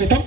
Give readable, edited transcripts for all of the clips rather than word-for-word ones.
యుద్ధం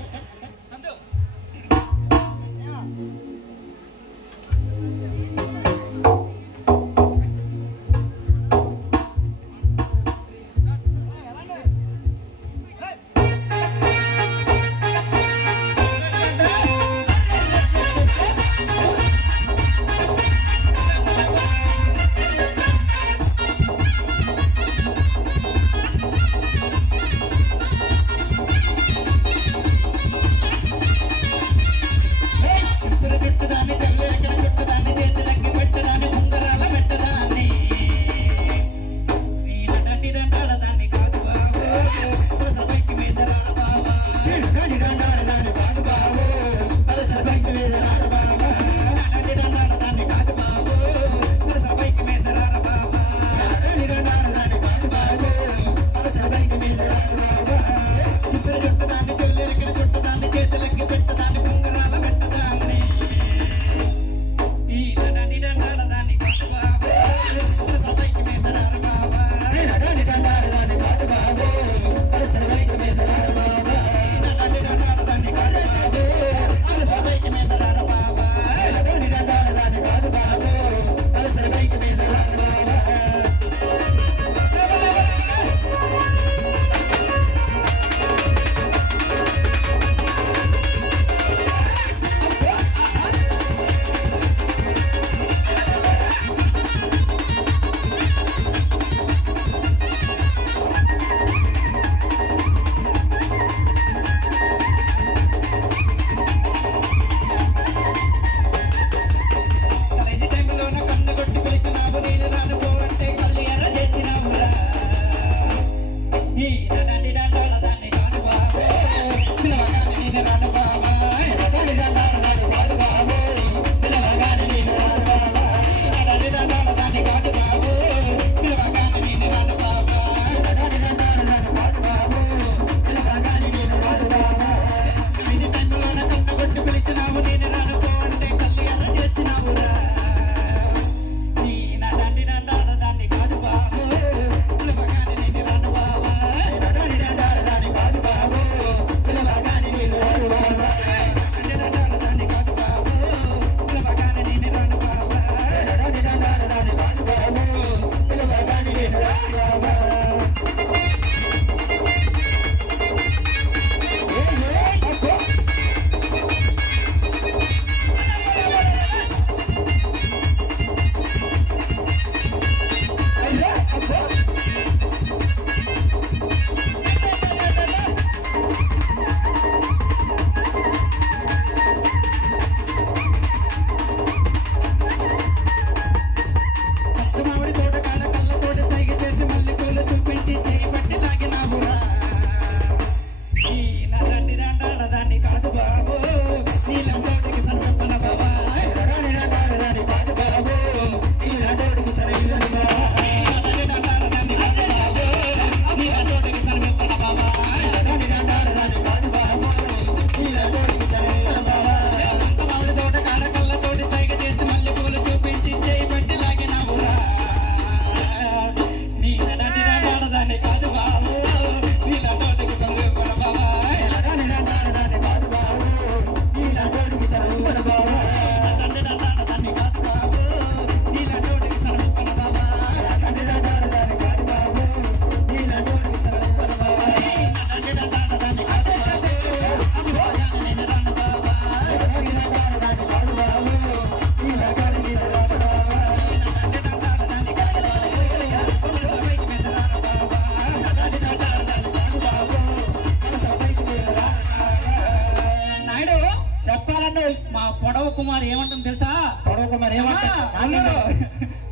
పొడవ కుమార్ ఏమంటుంది తెలుసా? పొడవ కుమార్ ఏమంటారు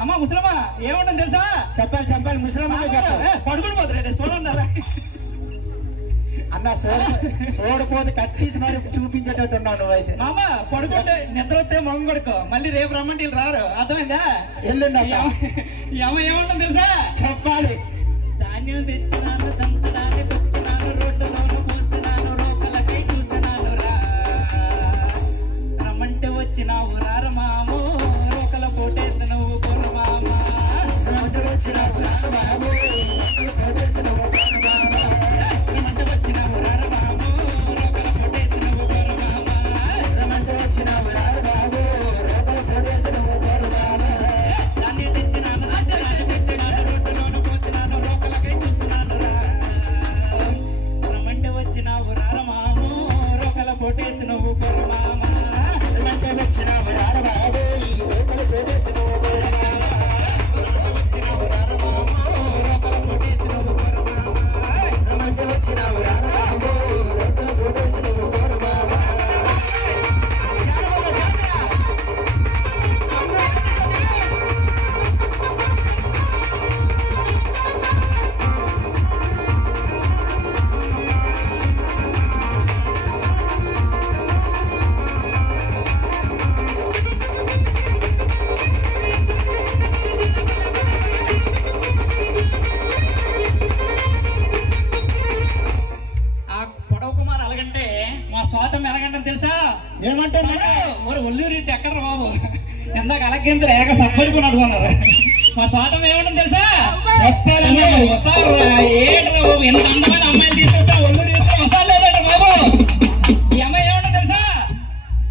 అమ్మా ముసలమ్మా ఏమంటుంది తెలుసా? చెప్పాలి చెప్పాలి ముసలమ్మ పడుకుని పోతురే చూడండి అన్న చూడపోతే కట్టేసి మరి చూపించేటట్టు ఉన్నావు నువ్వైతే. మామ పడుకుంటే నిద్ర వస్తే మొగం కొడుకో మళ్ళీ రేపు రమ్మంటే రారు అర్థమైందా? ఎల్లుండి ఈ అమ్మ ఏమంటుంది తెలుసా? చెప్పాలి. ధాన్యం తెచ్చినాను దంచడానికి వచ్చినాను రోడ్డులోను పోస్తున్నాను రోకలకై చూసినాను రా రమ్మంటే వచ్చినావు రార మాము రోకల పోటేసి నువ్వు కొను మామ రమ్మంటే వచ్చినావు రార మాము రోకల పోటేసి నువ్వు కొను మామ రమ్మంటే వచ్చినావు రార మాము రోకల మా స్వాతం ఎలాగంటే తెలుసా? ఏమంటే ఒల్లూరు ఎక్కడ బాబు ఎందాక అలాగేంత ఏక సబ్బరిపోయినట్టు ఉన్నారు. మా స్వాతం ఏమంటుంది తెలుసా? చెప్పాలంటే ఏంట్రా బాబు ఎంత అందమైన అమ్మాయిని తీసుకొచ్చా ఒల్లూరు వసాలు లేదంట బాబు. ఈ అమ్మాయి ఏమంటుంది తెలుసా?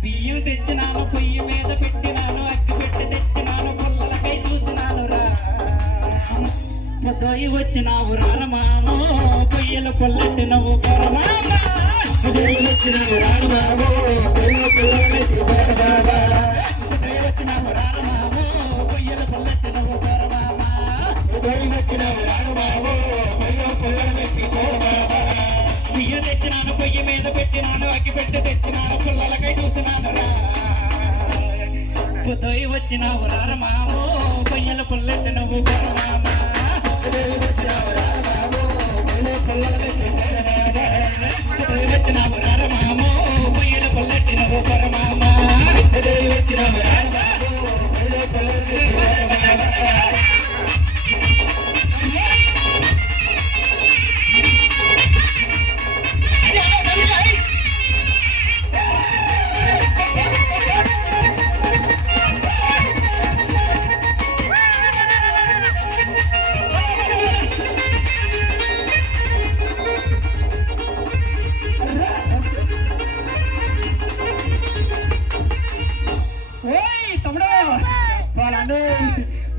బియ్యం తెచ్చినాను, పొయ్యి మీద పెట్టినాను, అగ్గి పెట్టి తెచ్చినాను, పుల్లలకై చూసినాను రా. పొద్దుయి వచ్చినావు రారమామో, పొయ్యలు పొల్లెట్టి నవ్వు పొరమామా. వచ్చినావు రారమామో, పొయ్యలు పొల్లెట్టి పొరమామా. వచ్చినావు రారమామో, పొయ్యలు పొల్లెట్టి నవ్వు పొరమామా. వచ్చినావు రారమామో, పొయ్యలు పొల్లెట్టి పొరమామా. బియ్యం తెచ్చినాను, పొయ్యి మీద పెట్టినాను, అగ్గి పెట్టి తెచ్చినాను, పుల్లలకై చూసినాను రా. పొద్దుయి వచ్చినావు రారమామో, పొయ్యలు పొల్లెట్టి నవ్వు పొరమామా. వచ్చినావు రారమామో, పొయ్యలు పొల్లెట్టి వచ్చినావు రారమామో, పొయ్యలు పొల్లెట్టి నవ్వు పొరమామా. వచ్చినావు రారమామో, పొయ్యలు పొల్లెట్టి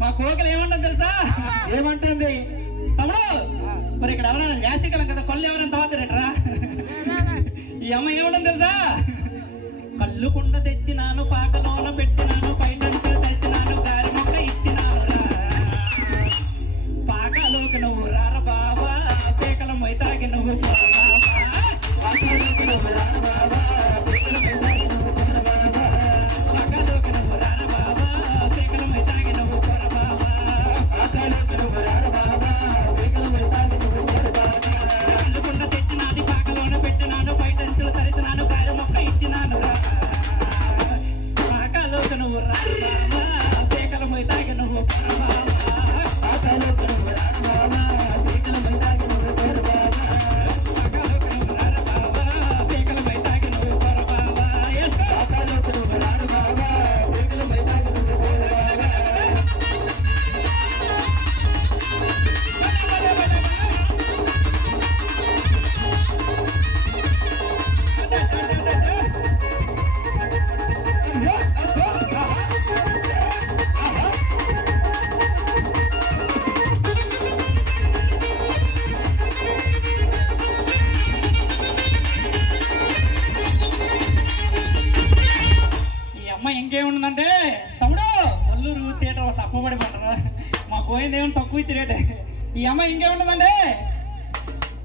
మా కోకలు ఏమంటుంది తెలుసా? ఏమంటుంది తమ్ముడు? మరి ఇక్కడ ఎవరైనా వేసవికాలం కదా, కళ్ళు ఎవరైనా తాగుతారట్రా? ఈ అమ్మ ఏమంటుంది తెలుసా? కళ్ళు కుండ తెచ్చినాను, పాకలోన పెట్టినాను, పైటంచులు తెచ్చినాను, గారి మొక్క ఇచ్చినాను రా. పాకలోకి నువ్వు రార బాబా, పేకల మొయ్తాకి నువ్వు ఇంకేముంటుందంటే తమ్ముడు ఒల్లూరు థియేటర్ సప్పబడి పడరా. మా పోయింది ఏమో తక్కువ ఇచ్చి రేటే. ఈ అమ్మాయి ఇంకేముంటుందంటే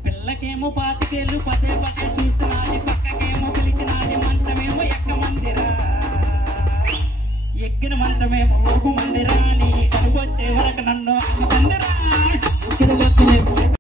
పిల్లకేమో పాతికేళ్ళు పదే పదే చూసినాది, పక్కకేమో పిలిచినాది, మంచమేమో ఎక్కమందిరా, ఎక్కిన మంచమేమో ఊగు మందిరా, నీ కనుకొచ్చే వరకు నన్ను మందిరా.